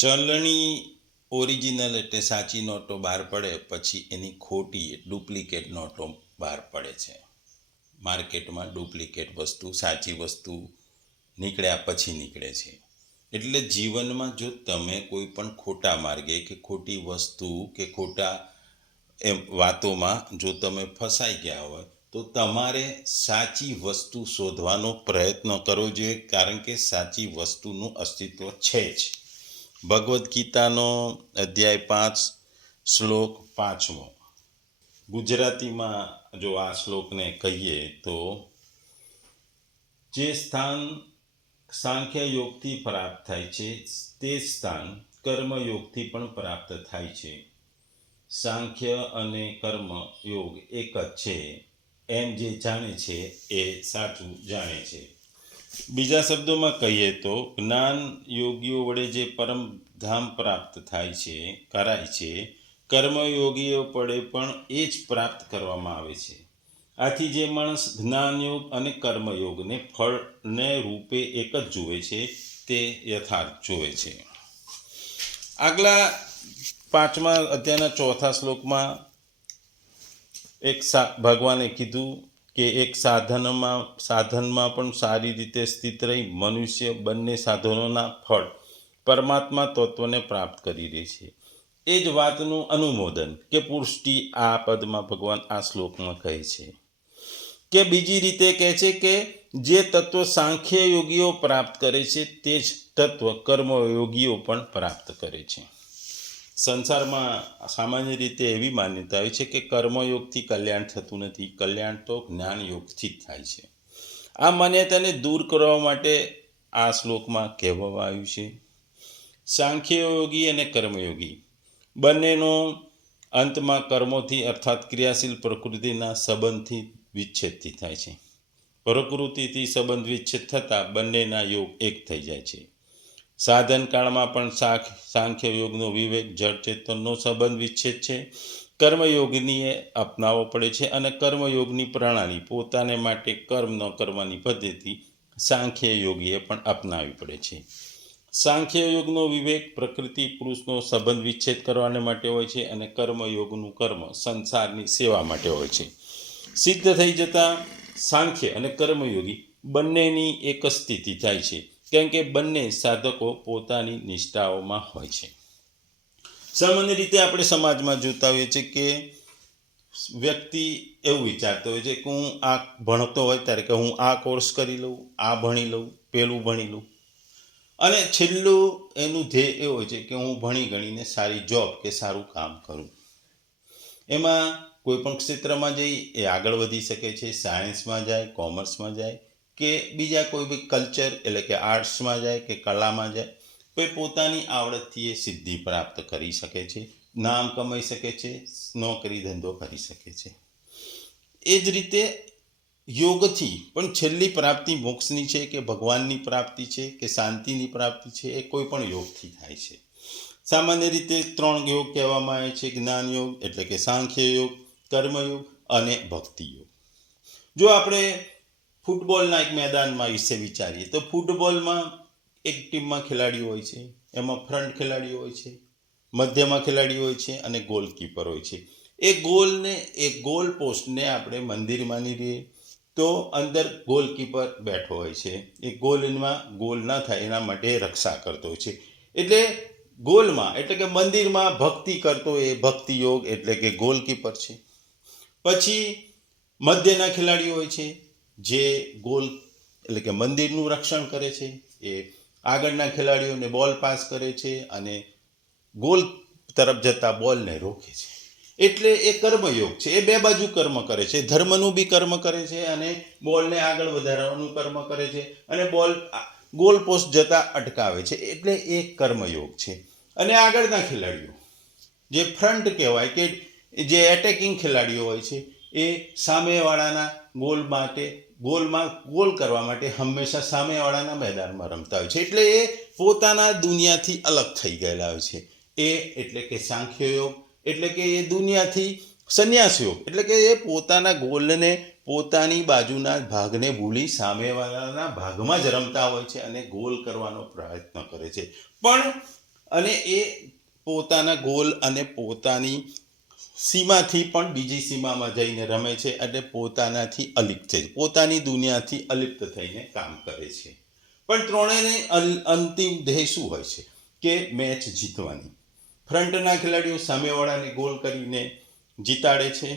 ચલણી ઓરિજિનલ એટલે સાચી નોટો બહાર પડે પછી એની ખોટી ડુપ્લિકેટ નોટો બહાર પડે છે. માર્કેટમાં ડુપ્લિકેટ વસ્તુ સાચી વસ્તુ નીકળ્યા પછી નીકળે છે. એટલે જીવનમાં જો તમે કોઈ પણ ખોટા માર્ગે કે ખોટી વસ્તુ કે ખોટા વાતોમાં જો તમે ફસાઈ ગયા હોય તો તમારે સાચી વસ્તુ શોધવાનો પ્રયત્ન કરવો જોઈએ, કારણ કે સાચી વસ્તુનું અસ્તિત્વ છે જ. ભગવદ્ ગીતાનો અધ્યાય 5 શ્લોક 5. ગુજરાતીમાં જો આ શ્લોકને કહીએ તો, જે સ્થાન સાંખ્ય યોગથી પ્રાપ્ત થાય છે તે સ્થાન કર્મયોગથી પણ પ્રાપ્ત થાય છે. સાંખ્ય અને કર્મ યોગ એક જ છે એમ જે જાણે છે એ સાચું જાણે છે. બીજા શબ્દોમાં કહીએ તો જ્ઞાન યોગીઓ વડે જે પરમ ધામ પ્રાપ્ત થાય છે કરાય છે, કર્મયોગીઓ વડે પણ એ જ પ્રાપ્ત કરવામાં આવે છે. આથી જે માણસ જ્ઞાનયોગ અને કર્મયોગને ફળને રૂપે એક જ જુએ છે તે યથાર્થ જુએ છે. આગલા 5મા અધ્યાયના 4થા શ્લોકમાં ભગવાને કીધું કે એક સાધનમાં પણ સારી રીતે સ્થિત રહી મનુષ્ય બંને સાધનોના ફળ પરમાત્મા તત્વને પ્રાપ્ત કરી રહે છે. એ જ વાતનું અનુમોદન કે પુષ્ટિ આ પદમાં ભગવાન આ શ્લોકમાં કહે છે. કે બીજી રીતે કહે છે કે જે તત્વ સાંખ્ય યોગીઓ પ્રાપ્ત કરે છે તે જ તત્વ કર્મયોગીઓ પણ પ્રાપ્ત કરે છે. સંસારમાં સામાન્ય રીતે એવી માન્યતા હોય છે કે કર્મયોગથી કલ્યાણ થતું નથી, કલ્યાણ તો જ્ઞાનયોગથી જ થાય છે. આ માન્યતાને દૂર કરવા માટે આ શ્લોકમાં કહેવામાં આવ્યું છે. સાંખ્ય યોગી અને કર્મયોગી બંનેનો અંતમાં કર્મોથી અર્થાત ક્રિયાશીલ પ્રકૃતિના સંબંધથી વિચ્છેદથી થાય છે. પ્રકૃતિથી સંબંધ વિચ્છેદ થતાં બંનેના યોગ એક થઈ જાય છે. સાધન કાળમાં પણ સાંખ્ય યોગનો વિવેક જળ ચેતનનો સંબંધ વિચ્છેદ છે. કર્મયોગીને અપનાવવો પડે છે અને કર્મયોગની પ્રણાલી પોતાને માટે કર્મ ન કરવાની પદ્ધતિ સાંખ્ય યોગીએ પણ અપનાવવી પડે છે. સાંખ્ય યોગનો વિવેક પ્રકૃતિ પુરુષનો સંબંધ વિચ્છેદ કરવાને માટે હોય છે અને કર્મયોગનું કર્મ સંસારની સેવા માટે હોય છે. સિદ્ધ થઈ જતા સાંખ્ય અને કર્મયોગી બંનેની એક જ સ્થિતિ થાય છે, કેમ કે બંને સાધકો પોતાની નિષ્ઠાઓમાં હોય છે. સામાન્ય રીતે આપણે સમાજમાં જોતા હોઈએ છીએ કે વ્યક્તિ એવું વિચારતો હોય છે કે હું આ ભણતો હોય ત્યારે કે હું આ કોર્સ કરી લઉં, આ ભણી લઉં, પેલું ભણી લઉં, અને છેલ્લું એનું ધ્યેય એવું હોય છે કે હું ભણી ગણીને સારી જોબ કે સારું કામ કરું. એમાં કોઈ પણ ક્ષેત્રમાં જઈ એ આગળ વધી શકે છે. સાયન્સમાં જાય, કોમર્સમાં જાય કે બીજા કોઈ બી કલ્ચર એટલે કે આર્ટ્સમાં જાય કે કલામાં જાય, પોતાની આવડતથી એ સિદ્ધિ પ્રાપ્ત કરી શકે છે, નામ કમાઈ શકે છે, નોકરી ધંધો કરી શકે છે. એ જ રીતે યોગથી પણ છેલ્લી પ્રાપ્તિ મોક્ષની છે કે ભગવાનની પ્રાપ્તિ છે કે શાંતિની પ્રાપ્તિ છે, એ કોઈ પણ યોગથી થાય છે. સામાન્ય રીતે 3 યોગ કહેવામાં આવે છે: જ્ઞાન યોગ એટલે કે સાંખ્ય યોગ, કર્મયોગ અને ભક્તિ યોગ. જો આપણે ફૂટબોલના એક મેદાનમાં વિશે વિચારીએ તો ફૂટબોલમાં એક ટીમમાં ખેલાડીઓ હોય છે, એમાં ફ્રન્ટ ખેલાડીઓ હોય છે, મધ્યમાં ખેલાડીઓ હોય છે અને ગોલકીપર હોય છે. એ ગોલ પોસ્ટને આપણે મંદિર માની લઈએ તો અંદર ગોલકીપર બેઠો હોય છે. એ ગોલમાં ગોલ ના થાય એના માટે રક્ષા કરતો હોય છે. એટલે ગોલમાં એટલે કે મંદિરમાં ભક્તિ કરતો એ ભક્તિ યોગ એટલે કે ગોલકીપર છે. પછી મધ્યના ખેલાડીઓ હોય છે જે ગોલ એટલે કે મંદિરનું રક્ષણ કરે છે, એ આગળના ખેલાડીઓને બોલ પાસ કરે છે અને ગોલ તરફ જતા બોલને રોકે છે. એટલે એ કર્મયોગ છે. એ બે બાજુ કર્મ કરે છે, ધર્મનું બી કર્મ કરે છે અને બોલને આગળ વધારવાનું કર્મ કરે છે અને બોલ ગોલ પોસ્ટ જતા અટકાવે છે. એટલે એ કર્મયોગ છે. અને આગળના ખેલાડીઓ જે ફ્રન્ટ કહેવાય કે જે એટેકિંગ ખેલાડીઓ હોય છે, એ સામેવાળાના ગોલમાં ગોલ કરવા માટે હંમેશા સામેવાળાના મેદાનમાં રમતા હોય છે. એટલે એ પોતાના દુનિયાથી અલગ થઈ ગયેલા હોય છે. એ એટલે કે સાંખ્ય યોગ એટલે કે એ દુનિયાથી સંન્યાસ યોગ એટલે કે એ પોતાના ગોલને પોતાની બાજુના ભાગને ભૂલી સામેવાળાના ભાગમાં જ રમતા હોય છે અને ગોલ કરવાનો પ્રયત્ન કરે છે. પણ અને એ પોતાના ગોલ અને પોતાની સીમાથી પણ બીજી સીમામાં જઈને રમે છે એટલે પોતાનાથી અલિપ્ત છે, પોતાની દુનિયાથી અલિપ્ત થઈને કામ કરે છે. પણ ત્રણેયને અંતિમ ધ્યેય શું હોય છે કે મેચ જીતવાની. ફ્રન્ટના ખેલાડીઓ સામેવાળાને ગોલ કરીને જીતાડે છે.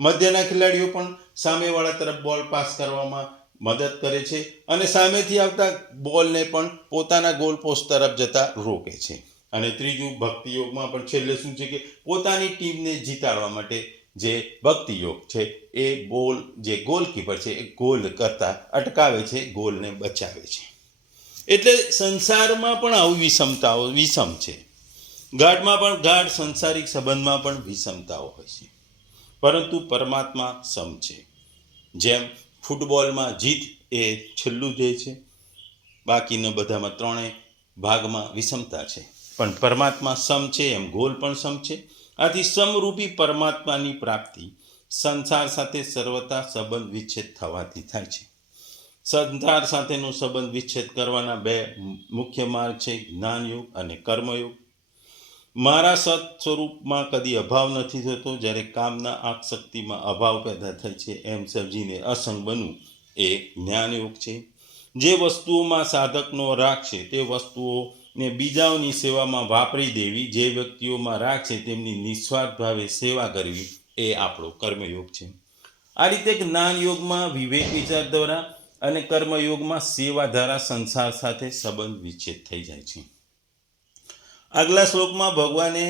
મધ્યના ખેલાડીઓ પણ સામેવાળા તરફ બોલ પાસ કરવામાં મદદ કરે છે અને સામેથી આવતા બોલને પણ પોતાના ગોલ પોસ્ટ તરફ જતા રોકે છે. અને ત્રીજું ભક્તિયોગમાં પણ છેલ્લે શું છે કે પોતાની ટીમને જીતાડવા માટે જે ભક્તિયોગ છે એ જે ગોલકીપર છે એ ગોલ કરતા અટકાવે છે, ગોલને બચાવે છે. એટલે સંસારમાં પણ આવી વિષમતાઓ વિષમ છે. ગાઢમાં પણ ગાઢ સંસારિક સંબંધમાં પણ વિષમતાઓ હોય છે, પરંતુ પરમાત્મા સમ છે. જેમ ફૂટબોલમાં જીત એ છેલ્લું ધ્યેય છે, બાકીના બધામાં ત્રણેય ભાગમાં વિષમતા છે, પણ પરમાત્મા સમ છે એમ ગોલ પણ સમ છે. આથી સમરૂપી પરમાત્માની પ્રાપ્તિ સંસાર સાથે સર્વતા સંબંધ વિચ્છેદ થવાથી થાય છે. સંસાર સાથેનો સંબંધ વિચ્છેદ કરવાના બે મુખ્ય માર્ગ છે, જ્ઞાનયોગ અને કર્મયોગ. મારા સત સ્વરૂપમાં કદી અભાવ નથી થતો, જ્યારે કામના આસક્તિમાં અભાવ પેદા થાય છે એમ સમજીને અસંગ બનવું એ જ્ઞાનયોગ છે. જે વસ્તુઓમાં સાધકનો રાગ છે તે વસ્તુઓને બીજાઓની સેવામાં વાપરી દેવી, જે વ્યક્તિઓમાં રાગ છે તેમની નિસ્વાર્થ ભાવે સેવા કરવી એ આપણો કર્મયોગ છે. આ રીતે જ્ઞાનયોગમાં વિવેક વિચાર દ્વારા અને કર્મયોગમાં સેવા દ્વારા સંસાર સાથે સંબંધ વિચ્છેદ થઈ જાય છે. આગલા શ્લોકમાં ભગવાને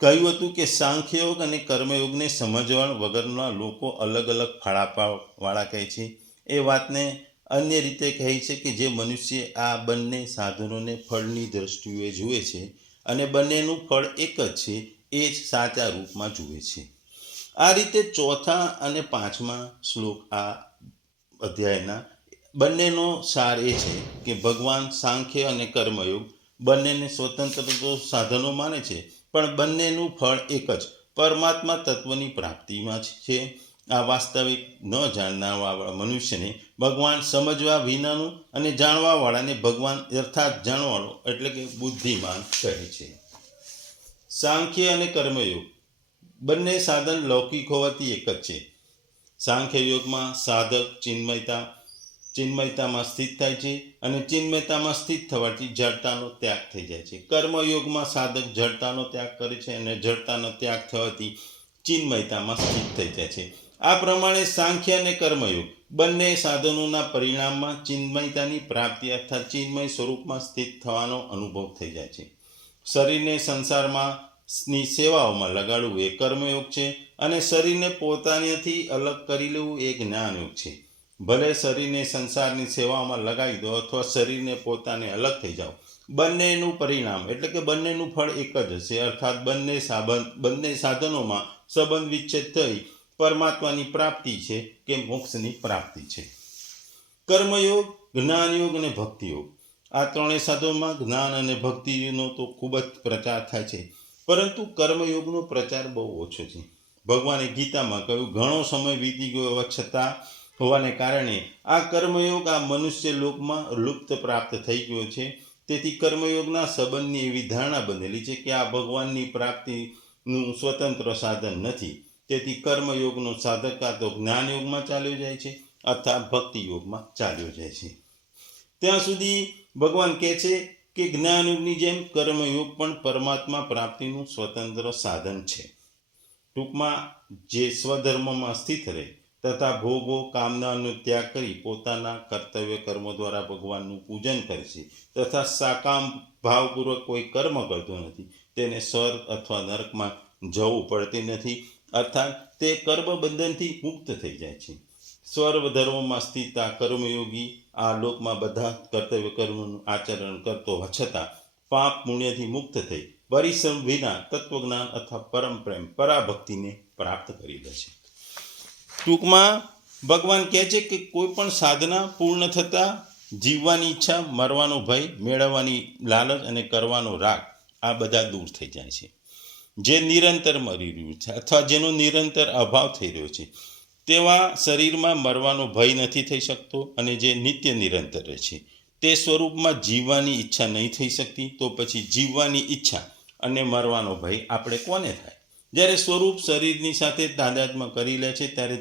કહ્યું હતું કે સાંખ્યયોગ અને કર્મયોગને સમજવા વગરના લોકો અલગ અલગ ફળ આપવાવાળા કહે છે. એ વાતને અન્ય રીતે કહે છે કે જે મનુષ્ય આ બંને સાધનોને ફળની દ્રષ્ટિએ જુએ છે અને બંનેનું ફળ એક જ છે એ જ સાચા રૂપમાં જુએ છે. આ રીતે ચોથા અને પાંચમા શ્લોક આ અધ્યાયના બંનેનો સાર એ છે કે ભગવાન સાંખ્ય અને કર્મયોગ બંનેને સ્વતંત્ર સાધનો માને છે, પણ બંનેનું ફળ એક જ પરમાત્મા તત્વની પ્રાપ્તિમાં છે. આ વાસ્તવિક ન જાણનારવાળા મનુષ્યને ભગવાન સમજવા વિનાનું અને જાણવાવાળાને ભગવાન અર્થાત જાણવાળો એટલે કે બુદ્ધિમાન કહે છે. સાંખ્ય અને કર્મયોગ બંને સાધન લૌકિક હોવાથી એક જ છે. સાંખ્ય યોગમાં સાધક ચિન્મયતામાં સ્થિત થાય છે અને ચિન્મયતામાં સ્થિત થવાથી જડતાનો ત્યાગ થઈ જાય છે. કર્મયોગમાં સાધક જડતાનો ત્યાગ કરે છે અને જડતાનો ત્યાગ થવાથી ચિન્મયતામાં સ્થિત થઈ જાય છે. આ પ્રમાણે સાંખ્ય અને કર્મયોગ બંને સાધનોના પરિણામમાં ચિન્મયતાની પ્રાપ્તિ અર્થાત ચિન્મય સ્વરૂપમાં સ્થિત થવાનો અનુભવ થઈ જાય છે. શરીરને સંસારમાં ની સેવાઓમાં લગાડવું એ કર્મયોગ છે અને શરીરને પોતાનાથી અલગ કરી લેવું એ જ્ઞાનયોગ છે. ભલે શરીરને સંસારની સેવામાં લગાવી દો અથવા શરીરને પોતાને અલગ થઈ જાઓ, બંનેનું પરિણામ એટલે કે બંનેનું ફળ એક જ હશે, અર્થાત બંને સાધનોમાં સંબંધ વિચ્છેદ થઈ પરમાત્માની પ્રાપ્તિ છે કે મોક્ષની પ્રાપ્તિ છે. કર્મયોગ, જ્ઞાનયોગ અને ભક્તિયોગ આ ત્રણેય સાધનોમાં જ્ઞાન અને ભક્તિનો તો ખૂબ જ પ્રચાર થાય છે, પરંતુ કર્મયોગનો પ્રચાર બહુ ઓછો છે. ભગવાને ગીતામાં કહ્યું, ઘણો સમય વીતી ગયો હોવા છતાં હોવાને કારણે આ કર્મયોગ આ મનુષ્ય લોકમાં લુપ્ત પ્રાપ્ત થઈ ગયો છે. તેથી કર્મયોગના સંબંધની એવી ધારણા બનેલી છે કે આ ભગવાનની પ્રાપ્તિનું સ્વતંત્ર સાધન નથી. તેથી કર્મયોગનો સાધક કાં તો જ્ઞાનયોગમાં ચાલ્યો જાય છે અથવા ભક્તિયોગમાં ચાલ્યો જાય છે. ત્યાં સુધી ભગવાન કહે છે કે જ્ઞાનયોગની જેમ કર્મયોગ પણ પરમાત્મા પ્રાપ્તિનું સ્વતંત્ર સાધન છે. ટૂંકમાં જે સ્વધર્મમાં સ્થિત રહે તથા ભોગો કામનાનો ત્યાગ કરી પોતાના કર્તવ્ય કર્મો દ્વારા ભગવાનનું પૂજન કરે છે તથા સાકામ ભાવપૂર્વક કોઈ કર્મ કરતો નથી, તેને સ્વર્ગ અથવા નરકમાં જવું પડતી નથી, અર્થાત તે કર્મબંધનથી મુક્ત થઈ જાય છે. સ્વધર્મમાં સ્થિત આ કર્મયોગી આ લોકમાં બધા કર્તવ્ય કર્મોનું આચરણ કરતો છતાં પાપ પુણ્યથી મુક્ત થઈ પરિશ્રમ વિના તત્વજ્ઞાન અથવા પરમ પ્રેમ પરાભક્તિને પ્રાપ્ત કરી લે છે. ટૂંકમાં ભગવાન કહે છે કે કોઈ પણ સાધના પૂર્ણ થતાં જીવવાની ઈચ્છા, મરવાનો ભય, મેળવવાની લાલચ અને કરવાનો રાગ આ બધા દૂર થઈ જાય છે. જે નિરંતર મરી રહ્યું છે અથવા જેનો નિરંતર અભાવ થઈ રહ્યો છે તેવા શરીરમાં મરવાનો ભય નથી થઈ શકતો અને જે નિત્ય નિરંતર રહે છે તે સ્વરૂપમાં જીવવાની ઈચ્છા નહીં થઈ શકતી, તો પછી જીવવાની ઈચ્છા અને મરવાનો ભય આપણે કોને થાય? જ્યારે સ્વરૂપ શરીરની સાથે તાદાત્મ્ય કરી લે છે ત્યારે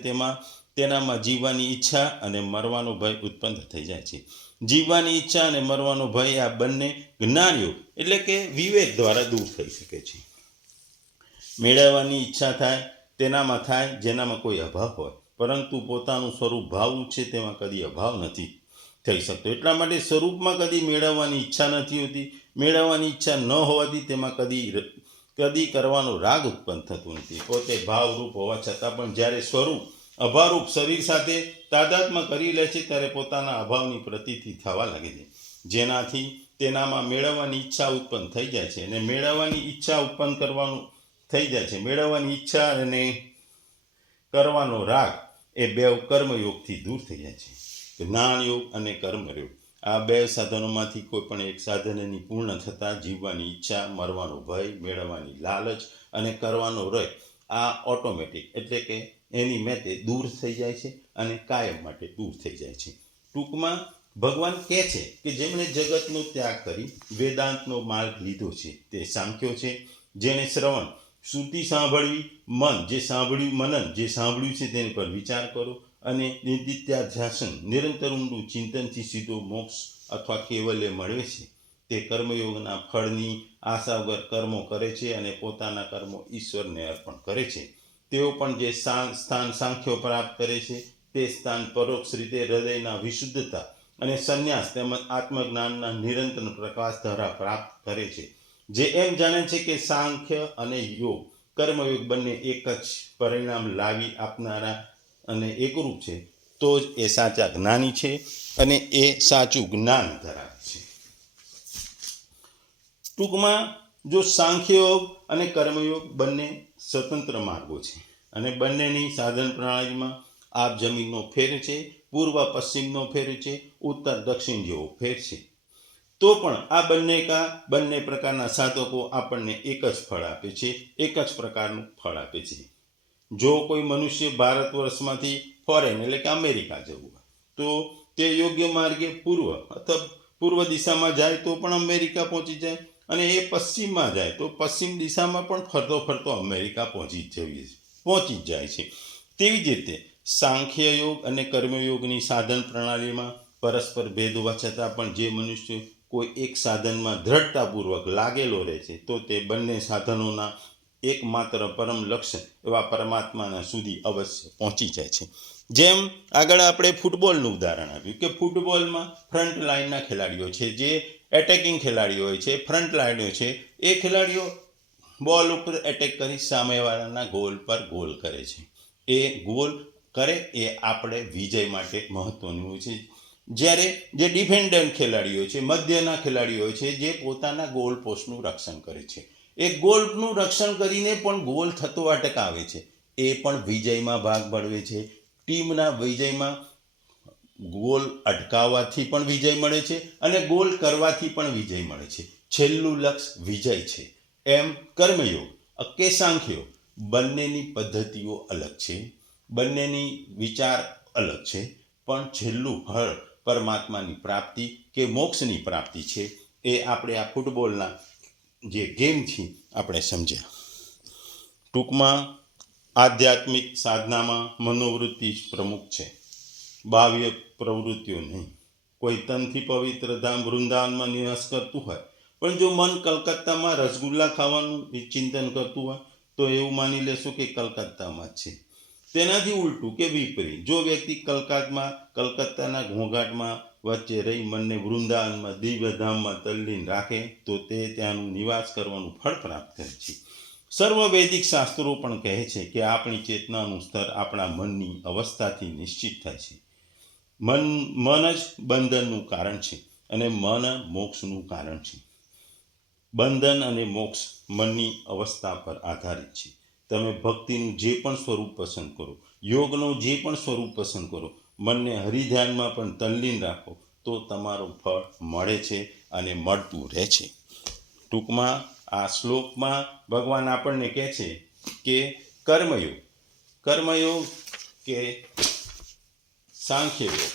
તેનામાં જીવવાની ઈચ્છા અને મરવાનો ભય ઉત્પન્ન થઈ જાય છે. જીવવાની ઈચ્છા અને મરવાનો ભય આ બંને જ્ઞાનયોગ એટલે કે વિવેક દ્વારા દૂર થઈ શકે છે. મેળવવાની ઈચ્છા તેનામાં થાય જેનામાં કોઈ અભાવ હોય, પરંતુ પોતાનું સ્વરૂપ ભાવવું છે તેમાં કદી અભાવ નથી થઈ શકતો. એટલા માટે સ્વરૂપમાં કદી મેળવવાની ઈચ્છા નથી હોતી. મેળવવાની ઈચ્છા ન હોવાથી તેમાં કદી કરવાનો રાગ ઉત્પન્ન થતો નથી. પોતે ભાવરૂપ હોવા છતાં પણ જ્યારે સ્વરૂપ અભાવરૂપ શરીર સાથે તાદાત્મ્ય કરી લે છે ત્યારે પોતાના અભાવની પ્રતીતિ થવા લાગે છે, જેનાથી તેનામાં મેળવવાની ઈચ્છા ઉત્પન્ન થઈ જાય છે. અને મેળવવાની ઈચ્છા ઉત્પન્ન કરવાનું થઈ જાય છે. મેળવવાની ઈચ્છા અને કરવાનો રાગ એ બે કર્મયોગથી દૂર થઈ જાય છે. જ્ઞાન યોગ અને કર્મયોગ આ બે સાધનોમાંથી કોઈ પણ એક સાધનની પૂર્ણ થતાં જીવવાની ઈચ્છા, મરવાનો ભય, મેળવવાની લાલચ અને કરવાનો રય આ ઓટોમેટિક એટલે કે એની મેતે દૂર થઈ જાય છે અને કાયમ માટે દૂર થઈ જાય છે. ટૂંકમાં ભગવાન કહે છે કે જેમણે જગતનો ત્યાગ કરી વેદાંતનો માર્ગ લીધો છે તે સાંખ્યો છે. જેને શ્રવણ શ્રુતિ સાંભળવી, મનન જે સાંભળ્યું છે તેની પર વિચાર કરો અને નિધિધ્યાસન નિરંતર ઊંડું ચિંતનથી સીધો મોક્ષ અથવા કૈવલ્ય મળે છે. તે કર્મયોગના ફળની આશા વગર કર્મો કરે છે અને પોતાના કર્મો ઈશ્વરને અર્પણ કરે છે. તેઓ પણ જે સ્થાન સાંખ્યો પ્રાપ્ત કરે છે તે સ્થાન પરોક્ષ રીતે હૃદયના વિશુદ્ધતા અને સંન્યાસ તેમજ આત્મજ્ઞાનના નિરંતર પ્રકાશ દ્વારા પ્રાપ્ત કરે છે. જે એમ જાણે છે કે સાંખ્ય અને યોગ કર્મયોગ બંને એક જ પરિણામ લાવી આપનારા અને એકરૂપ છે, તો જ એ સાચા જ્ઞાની છે અને એ સાચું જ્ઞાન ધરાવે છે. ટૂંકમાં જો સાંખ્યયોગ અને કર્મયોગ બંને સ્વતંત્ર માર્ગો છે અને બંનેની સાધન પ્રણાલીમાં આપ જમીનનો ફેર છે, પૂર્વ પશ્ચિમનો ફેર છે, ઉત્તર દક્ષિણ જેવો ફેર છે, તો પણ આ બંને પ્રકારના સાધકો આપણને એક જ ફળ આપે છે, એક જ પ્રકારનું ફળ આપે છે. જો કોઈ મનુષ્ય ભારત વર્ષમાંથી ફોરેન એટલે કે અમેરિકા જવું હોય તો તે યોગ્ય માર્ગે પૂર્વ દિશામાં જાય તો પણ અમેરિકા પહોંચી જાય, અને એ પશ્ચિમમાં જાય તો પશ્ચિમ દિશામાં પણ ફરતો અમેરિકા પહોંચી જ જાય છે. તેવી જ રીતે સાંખ્ય યોગ અને કર્મયોગની સાધન પ્રણાલીમાં પરસ્પર ભેદ હોવા છતાં પણ જે મનુષ્ય કોઈ એક સાધનમાં દ્રઢતાપૂર્વક લાગેલો રહે છે તો તે બંને સાધનોના એકમાત્ર પરમ લક્ષ્ય એવા પરમાત્માના સુધી અવશ્ય પહોંચી જાય છે. જેમ આગળ આપણે ફૂટબોલનું ઉદાહરણ આપ્યું કે ફૂટબોલમાં ફ્રન્ટ લાઇનના ખેલાડીઓ છે, જે એટેકિંગ ખેલાડીઓ હોય છે, ફ્રન્ટ લાઇનો છે, એ ખેલાડીઓ બોલ ઉપર એટેક કરી સામેવાળાના ગોલ પર ગોલ કરે છે. એ ગોલ કરે એ આપણે વિજય માટે મહત્વનું હોય છે. જ્યારે જે ડિફેન્ડન્ટ ખેલાડીઓ છે, મધ્યના ખેલાડીઓ છે, જે પોતાના ગોલ પોસ્ટનું રક્ષણ કરે છે, એ ગોલનું રક્ષણ કરીને પણ ગોલ થતો અટકાવે છે, એ પણ વિજયમાં ભાગ ભજવે છે. ટીમના વિજયમાં ગોલ અટકાવવાથી પણ વિજય મળે છે અને ગોલ કરવાથી પણ વિજય મળે છે. છેલ્લું લક્ષ્ય વિજય છે. એમ કર્મયોગ કે સાંખ્યો બંનેની પદ્ધતિઓ અલગ છે, બંનેની વિચાર અલગ છે, પણ છેલ્લું ફળ પરમાત્માની પ્રાપ્તિ કે મોક્ષની પ્રાપ્તિ છે. એ આપણે આ ફૂટબોલના જે ગેમથી આપણે સમજ્યા. ટૂંકમાં આધ્યાત્મિક સાધનામાં મનોવૃત્તિ જ પ્રમુખ છે, બાહ્ય પ્રવૃત્તિઓ નહીં. કોઈ તનથી પવિત્ર ધામ વૃંદાવનમાં નિવાસ કરતું હોય પણ જો મન કલકત્તામાં રસગુલ્લા ખાવાનું ચિંતન કરતું હોય તો એવું માની લેશું કે કલકત્તામાં જ છે. તેનાથી ઉલટું કે વિપરીત, જો વ્યક્તિ કલકત્તાના ઘોંઘાટમાં વચ્ચે રહી મનને વૃંદાવનમાં દિવ્યધામમાં તલ્લીન રાખે તો તે ત્યાંનું નિવાસ કરવાનું ફળ પ્રાપ્ત કરે છે. સર્વ વૈદિક શાસ્ત્રો પણ કહે છે કે આપણી ચેતનાનું સ્તર આપણા મનની અવસ્થાથી નિશ્ચિત થાય છે. મન જ બંધનનું કારણ છે અને મન મોક્ષનું કારણ છે. બંધન અને મોક્ષ મનની અવસ્થા પર આધારિત છે. તમે ભક્તિનું જે પણ સ્વરૂપ પસંદ કરો, યોગનું જે પણ સ્વરૂપ પસંદ કરો, મનને હરિધ્યાનમાં પણ તલ્લીન રાખો તો તમારું ફળ મળે છે અને મળતું રહે છે. ટૂંકમાં આ શ્લોકમાં ભગવાન આપણને કહે છે કે કર્મયોગ કે સાંખ્યયોગ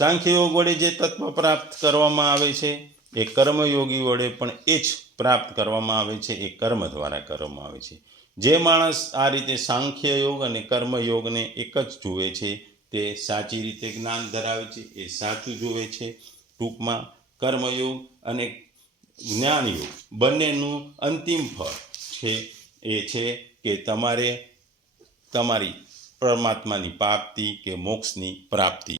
સાંખ્યયોગ વડે જે તત્વ પ્રાપ્ત કરવામાં આવે છે એ કર્મયોગી વડે પણ એ જ પ્રાપ્ત કરવામાં આવે છે, એ કર્મ દ્વારા કરવામાં આવે છે. જે માણસ આ રીતે સાંખ્યયોગ અને કર્મયોગને એક જ જુએ છે તે સાચી રીતે જ્ઞાન ધરાવે છે, એ સાચું જુએ છે. ટૂંકમાં કર્મયોગ અને જ્ઞાનયોગ બંનેનું અંતિમ ફળ છે એ છે કે તમારે તમારી પરમાત્માની પ્રાપ્તિ કે મોક્ષની પ્રાપ્તિ.